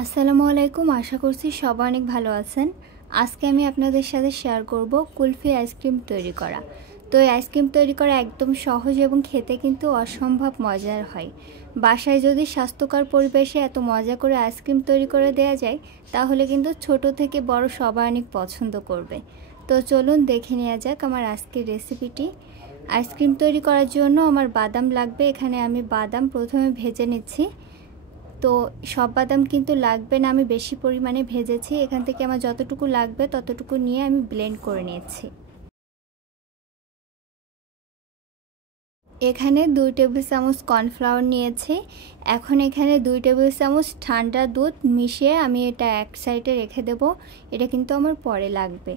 আসসালামু আলাইকুম। আশা করছি সবাই অনেক ভালো আছেন। আজকে আমি আপনাদের সাথে শেয়ার করব কুলফি আইসক্রিম তৈরি করা। তো এই আইসক্রিম তৈরি করা একদম সহজ এবং খেতে কিন্তু অসম্ভব মজার হয়। বাসায় যদি স্বাস্থ্যকর পরিবেশে এত মজা করে আইসক্রিম তৈরি করে দেওয়া যায়, তাহলে কিন্তু ছোট থেকে বড় সবাই অনেক পছন্দ করবে। তো চলুন দেখে নেওয়া যাক আমার আজকের রেসিপিটি। আইসক্রিম তৈরি করার জন্য আমার বাদাম লাগবে। এখানে আমি বাদাম প্রথমে ভেজে নিচ্ছি। তো সব বাদাম কিন্তু লাগবে না, আমি বেশি পরিমাণে ভেজেছি। এখান থেকে আমার যতটুকু লাগবে ততটুকু নিয়ে আমি ব্লেন্ড করে নিয়েছি। এখানে 2 টেবিল চামচ কর্নফ্লাওয়ার নিয়েছি। এখন এখানে 2 টেবিল চামচ ঠান্ডা দুধ মিশিয়ে আমি এটা এক সাইডে রেখে দেব। এটা কিন্তু আমার পরে লাগবে।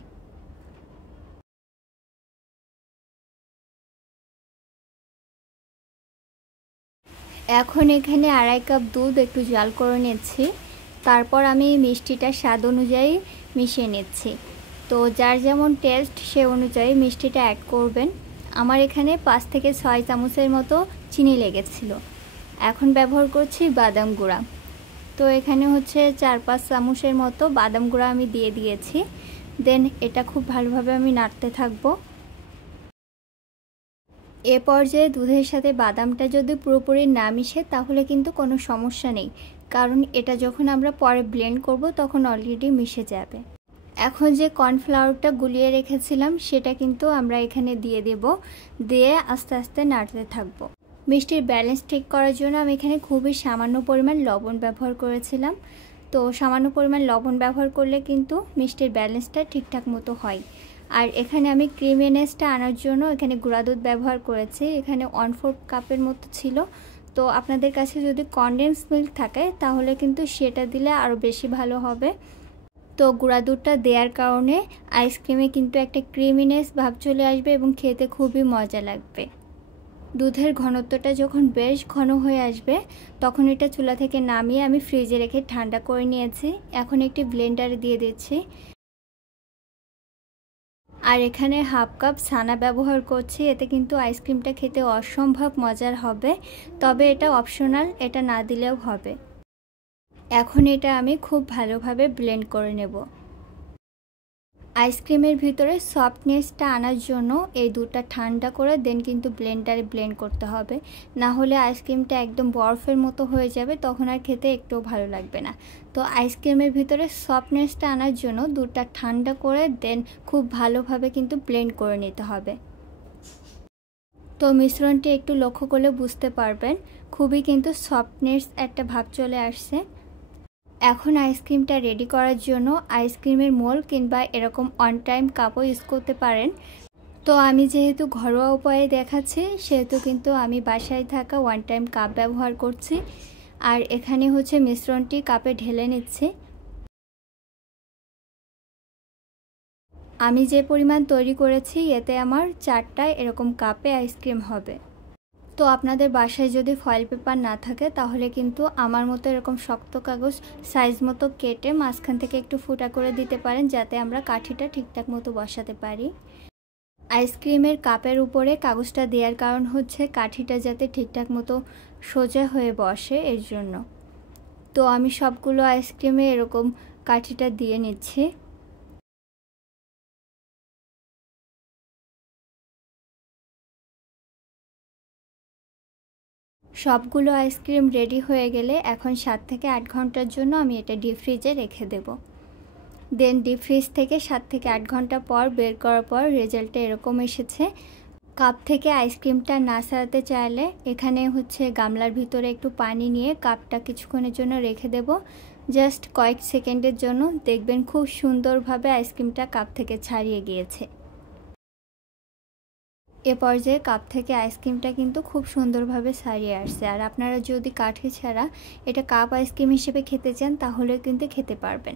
এখন এখানে 2.5 কাপ দুধ একটু জাল করে নিচ্ছি। তারপর আমি মিষ্টিটা স্বাদ অনুযায়ী মিশিয়ে নিচ্ছি। তো যার যেমন টেস্ট সে অনুযায়ী মিষ্টিটা অ্যাড করবেন। আমার এখানে 5 থেকে 6 চামচের মতো চিনি লেগেছিল। এখন ব্যবহার করছি বাদাম গুঁড়া। তো এখানে হচ্ছে 4-5 চামচের মতো বাদাম গুঁড়া আমি দিয়ে দিয়েছি। দেন এটা খুব ভালোভাবে আমি নাড়তে থাকবো। এ পর্যায়ে দুধের সাথে বাদামটা যদি পুরোপুরি না মিশে তাহলে কিন্তু কোনো সমস্যা নেই, কারণ এটা যখন আমরা পরে ব্লেন্ড করব তখন অলরেডি মিশে যাবে। এখন যে কর্নফ্লাওয়ারটা গুলিয়ে রেখেছিলাম সেটা কিন্তু আমরা এখানে দিয়ে দেব। দিয়ে আস্তে আস্তে নাড়তে থাকব। মিষ্টির ব্যালেন্স ঠিক করার জন্য আমি এখানে খুবই সামান্য পরিমাণ লবণ ব্যবহার করেছিলাম। তো সামান্য পরিমাণ লবণ ব্যবহার করলে কিন্তু মিষ্টির ব্যালেন্সটা ঠিকঠাক মতো হয়। আর এখানে আমি ক্রিমিনেসটা আনার জন্য এখানে গুঁড়া দুধ ব্যবহার করেছি। এখানে 1/4 কাপের মতো ছিল। তো আপনাদের কাছে যদি কনডেন্স মিল্ক থাকে তাহলে কিন্তু সেটা দিলে আরও বেশি ভালো হবে। তো গুঁড়া দুধটা দেওয়ার কারণে আইসক্রিমে কিন্তু একটা ক্রিমিনেস ভাব চলে আসবে এবং খেতে খুবই মজা লাগবে। দুধের ঘনত্বটা যখন বেশ ঘন হয়ে আসবে তখন এটা চুলা থেকে নামিয়ে আমি ফ্রিজে রেখে ঠান্ডা করে নিয়েছি। এখন একটি ব্লেন্ডারে দিয়ে দিচ্ছি। আর এখানে 1/2 কাপ ছানা ব্যবহার করছি। এতে কিন্তু আইসক্রিমটা খেতে অসম্ভব মজার হবে। তবে এটা অপশনাল, এটা না দিলেও হবে। এখন এটা আমি খুব ভালোভাবে ব্লেন্ড করে নেব। আইসক্রিমের ভিতরে সফটনেসটা আনার জন্য এই দুধটা ঠান্ডা করে দেন কিন্তু ব্লেন্ডারে ব্লেন্ড করতে হবে। না হলে আইসক্রিমটা একদম বরফের মতো হয়ে যাবে, তখন আর খেতে একটুও ভালো লাগবে না। তো আইসক্রিমের ভিতরে সফটনেসটা আনার জন্য দুধটা ঠান্ডা করে দেন খুব ভালোভাবে কিন্তু ব্লেন্ড করে নিতে হবে। তো মিশ্রণটি একটু লক্ষ্য করলে বুঝতে পারবেন খুবই কিন্তু সফটনেস একটা ভাব চলে আসছে। এখন আইসক্রিমটা রেডি করার জন্য আইসক্রিমের মোল কিংবা এরকম অন টাইম কাপও ইউজ করতে পারেন। তো আমি যেহেতু ঘরোয়া উপায়ে দেখাচ্ছি সেহেতু কিন্তু আমি বাসায় থাকা ওয়ান টাইম কাপ ব্যবহার করছি। আর এখানে হচ্ছে মিশ্রণটি কাপে ঢেলে নিচ্ছি। আমি যে পরিমাণ তৈরি করেছি এতে আমার 4টা এরকম কাপে আইসক্রিম হবে। তো আপনাদের বাসায় যদি ফয়েল পেপার না থাকে তাহলে কিন্তু আমার মতো এরকম শক্ত কাগজ সাইজ মতো কেটে মাঝখান থেকে একটু ফুটা করে দিতে পারেন, যাতে আমরা কাঠিটা ঠিকঠাক মতো বসাতে পারি। আইসক্রিমের কাপের উপরে কাগজটা দেওয়ার কারণ হচ্ছে কাঠিটা যাতে ঠিকঠাক মতো সোজা হয়ে বসে, এর জন্য। তো আমি সবগুলো আইসক্রিমে এরকম কাঠিটা দিয়ে নিচ্ছি। সবগুলো আইসক্রিম রেডি হয়ে গেলে এখন 7 থেকে 8 ঘন্টার জন্য আমি এটা ডিপ ফ্রিজে রেখে দেব। দেন ডিপ ফ্রিজ থেকে 7 থেকে 8 ঘন্টা পর বের করার পর রেজাল্টটা এরকম এসেছে। কাপ থেকে আইসক্রিমটা না ছাড়াতে চাইলে এখানে হচ্ছে গামলার ভিতরে একটু পানি নিয়ে কাপটা কিছুক্ষণের জন্য রেখে দেব, জাস্ট কয়েক সেকেন্ডের জন্য। দেখবেন খুব সুন্দরভাবে আইসক্রিমটা কাপ থেকে ছাড়িয়ে গিয়েছে। এ পর্যায়ে কাপ থেকে আইসক্রিমটা কিন্তু খুব সুন্দরভাবে ছাড়িয়ে আসছে। আর আপনারা যদি কাঠি ছাড়া এটা কাপ আইসক্রিম হিসেবে খেতে চান তাহলে কিন্তু খেতে পারবেন।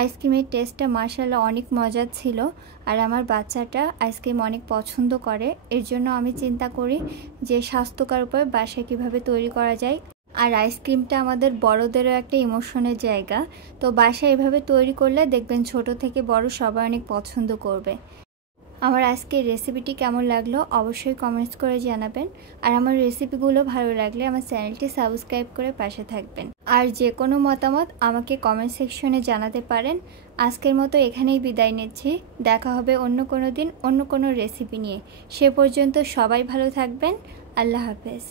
আইসক্রিমের টেস্টটা মাশাআল্লাহ অনেক মজার ছিল। আর আমার বাচ্চাটা আইসক্রিম অনেক পছন্দ করে, এর জন্য আমি চিন্তা করি যে স্বাস্থ্যকর উপায়ে বাসায় কীভাবে তৈরি করা যায়। আর আইসক্রিমটা আমাদের বড়দেরও একটা ইমোশনের জায়গা। তো বাসায় এভাবে তৈরি করলে দেখবেন ছোট থেকে বড় সবাই অনেক পছন্দ করবে। আমার আজকের রেসিপিটি কেমন লাগলো অবশ্যই কমেন্টস করে জানাবেন। আর আমার রেসিপিগুলো ভালো লাগলে আমার চ্যানেলটি সাবস্ক্রাইব করে পাশে থাকবেন। আর যে কোনো মতামত আমাকে কমেন্ট সেকশনে জানাতে পারেন। আজকের মতো এখানেই বিদায় নিচ্ছি। দেখা হবে অন্য কোনো দিন অন্য কোনো রেসিপি নিয়ে। সে পর্যন্ত সবাই ভালো থাকবেন। আল্লাহ হাফেজ।